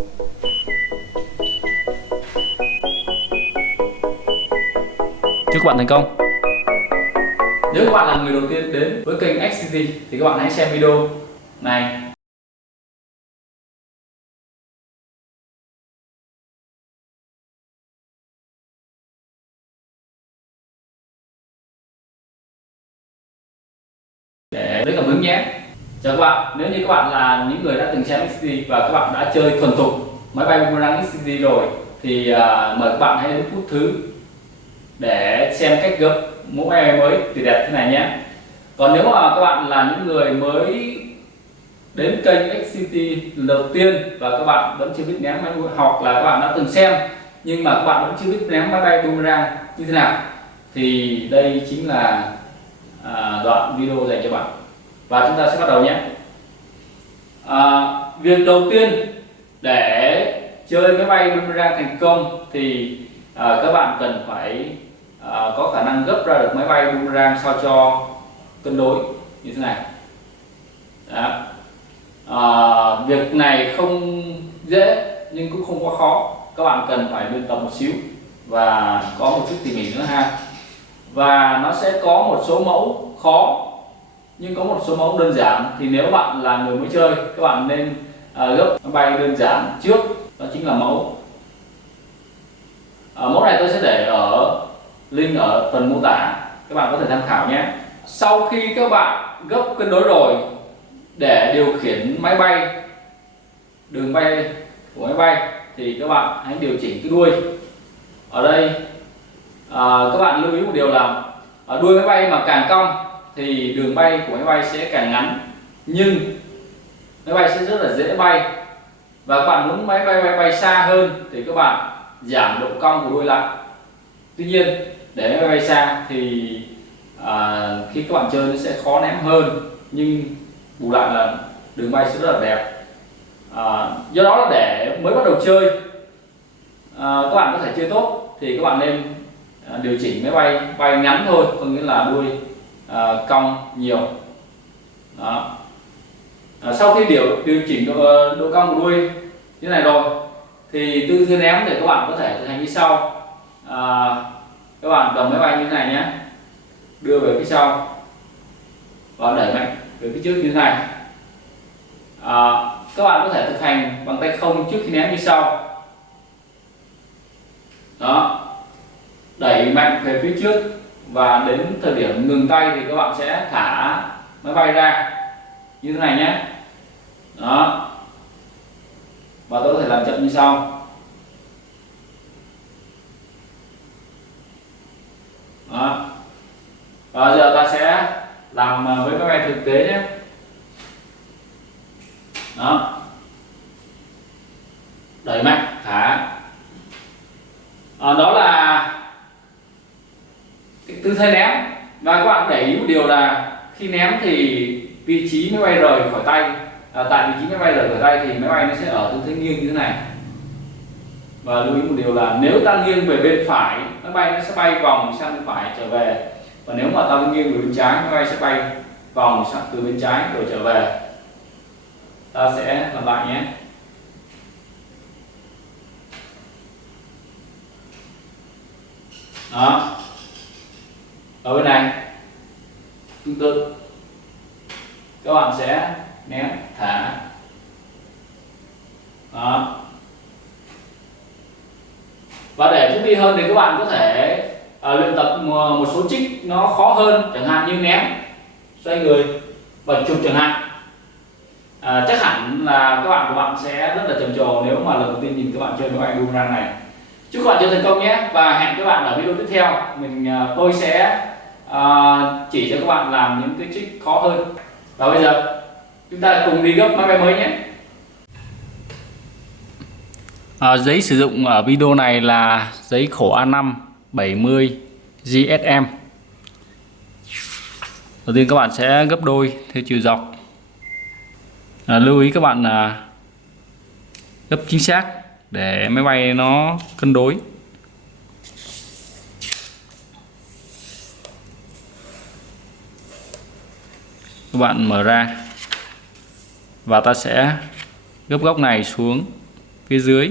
Chúc các bạn thành công. Nếu các bạn là người đầu tiên đến với kênh XCT thì các bạn hãy xem video này. Để lấy cảm hứng nhé. Chào các bạn, nếu như các bạn là những người đã từng xem XCT và các bạn đã chơi thuần thục máy bay boomerang XCT rồi thì mời các bạn hãy đến phút thứ để xem cách gấp mẫu máy bay mới tuyệt đẹp thế này nhé. Còn nếu mà các bạn là những người mới đến kênh XCT lần đầu tiên và các bạn vẫn chưa biết ném máy bay, hoặc là các bạn đã từng xem nhưng mà các bạn vẫn chưa biết ném máy bay boomerang như thế nào, thì đây chính là đoạn video dành cho bạn và chúng ta sẽ bắt đầu nhé. Việc đầu tiên để chơi máy bay boomerang thành công thì các bạn cần phải có khả năng gấp ra được máy bay boomerang sao cho cân đối như thế này. Đó. Việc này không dễ nhưng cũng không quá khó, các bạn cần phải luyện tập một xíu và có một chút tỉ mỉ nữa ha. Và nó sẽ có một số mẫu khó nhưng có một số mẫu đơn giản, thì nếu bạn là người mới chơi các bạn nên gấp máy bay đơn giản trước, đó chính là mẫu mẫu này tôi sẽ để ở link ở phần mô tả, các bạn có thể tham khảo nhé. Sau khi các bạn gấp cân đối rồi, để điều khiển máy bay, đường bay của máy bay thì các bạn hãy điều chỉnh cái đuôi. Ở đây các bạn lưu ý một điều là đuôi máy bay mà càng cong thì đường bay của máy bay sẽ càng ngắn, nhưng máy bay sẽ rất là dễ bay. Và các bạn muốn máy bay bay xa hơn thì các bạn giảm độ cong của đuôi lại. Tuy nhiên để máy bay xa thì khi các bạn chơi nó sẽ khó ném hơn, nhưng bù lại là đường bay sẽ rất là đẹp. Do đó là để mới bắt đầu chơi các bạn có thể chơi tốt thì các bạn nên điều chỉnh máy bay bay ngắn thôi, có nghĩa là đuôi cong nhiều. Đó. Sau khi điều chỉnh độ cong của đuôi như này rồi thì tư thế ném để các bạn có thể thực hành như sau. Các bạn cầm máy bay như thế này nhé, đưa về phía sau và đẩy mạnh về phía trước như thế này. Các bạn có thể thực hành bằng tay không trước khi ném như sau. Đó, đẩy mạnh về phía trước và đến thời điểm ngừng tay thì các bạn sẽ thả máy bay ra như thế này nhé. Đó, và tôi có thể làm chậm như sau. Đó. Và giờ ta sẽ làm với máy bay thực tế nhé. Đó, đẩy mạnh thả. Đó là cái tư thế ném. Và các bạn để ý một điều là khi ném thì vị trí máy bay rời khỏi tay, tại vị trí máy bay rời khỏi tay thì máy bay nó sẽ ở tư thế nghiêng như thế này. Và lưu ý một điều là nếu ta nghiêng về bên phải, máy bay nó sẽ bay vòng sang bên phải trở về, và nếu mà ta nghiêng về bên trái, máy bay sẽ bay vòng sang từ bên trái rồi trở về. Ta sẽ làm lại nhé. Đó, ở bên này tương tự, các bạn sẽ ném thả. Đó. Và để thú vị hơn thì các bạn có thể luyện tập một số trick nó khó hơn, chẳng hạn như ném xoay người bật chụp chẳng hạn. Chắc hẳn là các bạn của bạn sẽ rất là trầm trồ nếu mà lần đầu tiên nhìn các bạn chơi máy bay boomerang này. Chúc các bạn chơi thành công nhé, và hẹn các bạn ở video tiếp theo. Tôi sẽ chỉ cho các bạn làm những cái trick khó hơn. Và bây giờ chúng ta cùng đi gấp máy bay mới nhé. Giấy sử dụng ở video này là giấy khổ A5 70 GSM. Đầu tiên các bạn sẽ gấp đôi theo chiều dọc. Lưu ý các bạn gấp chính xác để máy bay nó cân đối. Các bạn mở ra và ta sẽ gấp góc này xuống phía dưới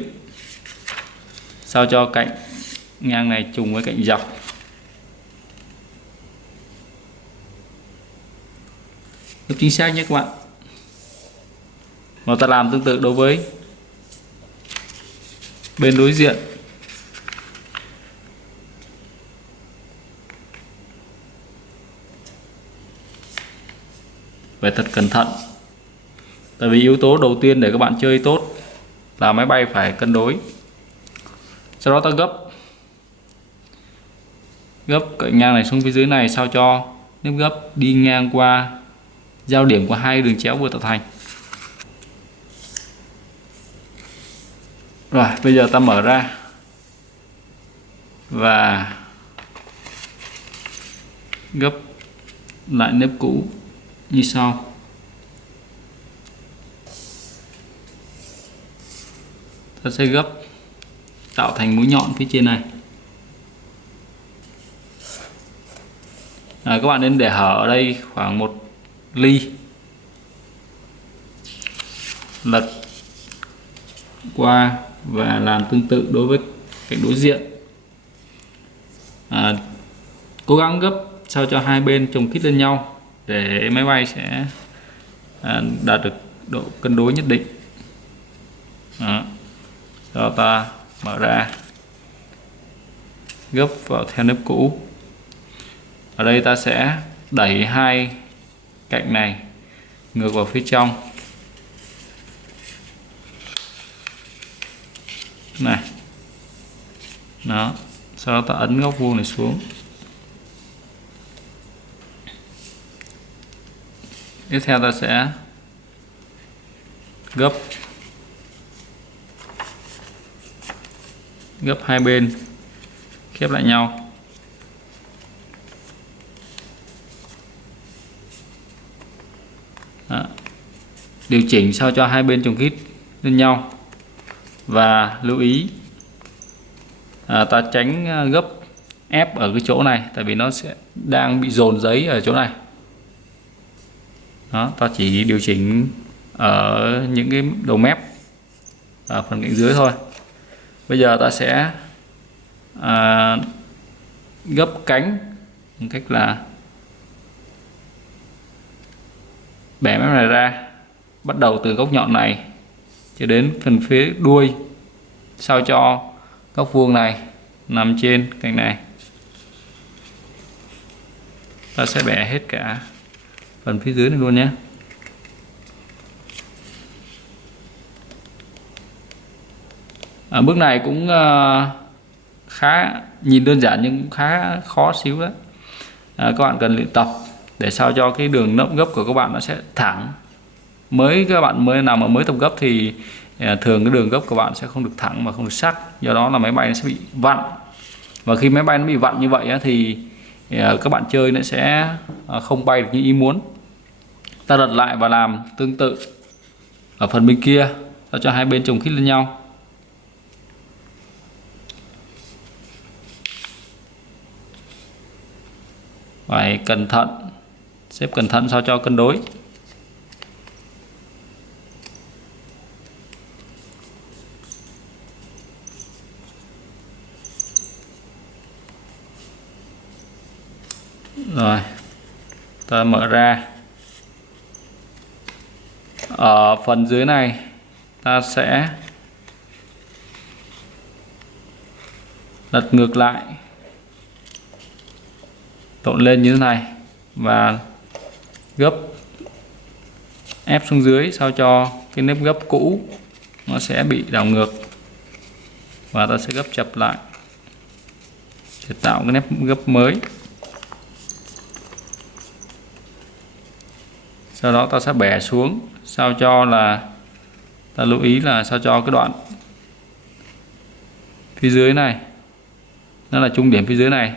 sao cho cạnh ngang này trùng với cạnh dọc. Gấp chính xác nhé các bạn. Và ta làm tương tự đối với bên đối diện. Phải thật cẩn thận, tại vì yếu tố đầu tiên để các bạn chơi tốt là máy bay phải cân đối. Sau đó ta gấp cạnh ngang này xuống phía dưới này sao cho nếp gấp đi ngang qua giao điểm của hai đường chéo vừa tạo thành. Rồi bây giờ ta mở ra và gấp lại nếp cũ như sau. Ta sẽ gấp tạo thành mũi nhọn phía trên này. Các bạn nên để hở ở đây khoảng 1 ly, lật qua và làm tương tự đối với cạnh đối diện. Cố gắng gấp sao cho hai bên chồng khít lên nhau để máy bay sẽ đạt được độ cân đối nhất định. Đó. Sau đó ta mở ra, gấp vào theo nếp cũ. Ở đây ta sẽ đẩy hai cạnh này ngược vào phía trong này. Đó. Sau đó ta ấn góc vuông này xuống. Tiếp theo ta sẽ gấp hai bên khép lại nhau. Đó. Điều chỉnh sao cho hai bên chồng khít lên nhau và lưu ý ta tránh gấp ép ở cái chỗ này, tại vì nó sẽ đang bị dồn giấy ở chỗ này. Đó, ta chỉ điều chỉnh ở những cái đầu mép ở phần cạnh dưới thôi. Bây giờ ta sẽ gấp cánh bằng cách là bẻ mép này ra, bắt đầu từ góc nhọn này cho đến phần phía đuôi sao cho góc vuông này nằm trên cạnh này. Ta sẽ bẻ hết cả phần phía dưới này luôn nhé. Bước này cũng khá nhìn đơn giản nhưng cũng khá khó xíu đấy. Các bạn cần luyện tập để sao cho cái đường nậm gấp của các bạn nó sẽ thẳng. Các bạn mới tập gấp thì thường cái đường gấp của bạn sẽ không được thẳng và không được sắc, do đó là máy bay nó sẽ bị vặn. Và khi máy bay nó bị vặn như vậy thì các bạn chơi nó sẽ không bay được như ý muốn. Ta lật lại và làm tương tự ở phần bên kia sao cho hai bên chồng khít lên nhau. Phải cẩn thận, xếp cẩn thận sao cho cân đối. Rồi ta mở ra, ở phần dưới này ta sẽ lật ngược lại, trộn lên như thế này và gấp ép xuống dưới sao cho cái nếp gấp cũ nó sẽ bị đảo ngược, và ta sẽ gấp chập lại để tạo cái nếp gấp mới. Sau đó ta sẽ bẻ xuống sao cho là ta lưu ý là sao cho cái đoạn phía dưới này nó là trung điểm phía dưới này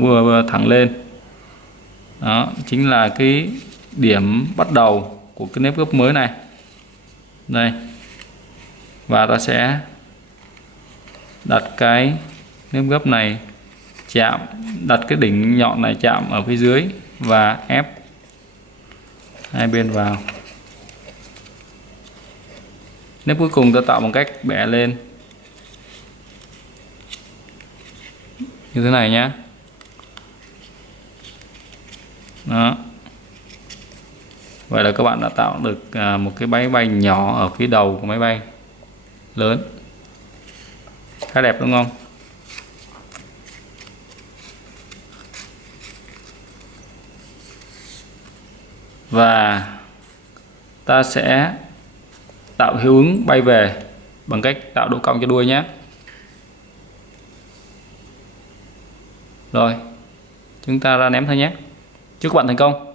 vừa thẳng lên. Đó chính là cái điểm bắt đầu của cái nếp gấp mới này đây. Và ta sẽ đặt cái nếp gấp này đặt cái đỉnh nhọn này chạm ở phía dưới và ép hai bên vào. Nếp cuối cùng ta tạo bằng cách bẻ lên như thế này nhé. Đó. Vậy là các bạn đã tạo được một cái máy bay nhỏ ở phía đầu của máy bay lớn. Khá đẹp đúng không? Và ta sẽ tạo hiệu ứng bay về bằng cách tạo độ cong cho đuôi nhé. Rồi, chúng ta ra ném thôi nhé. Chúc các bạn thành công.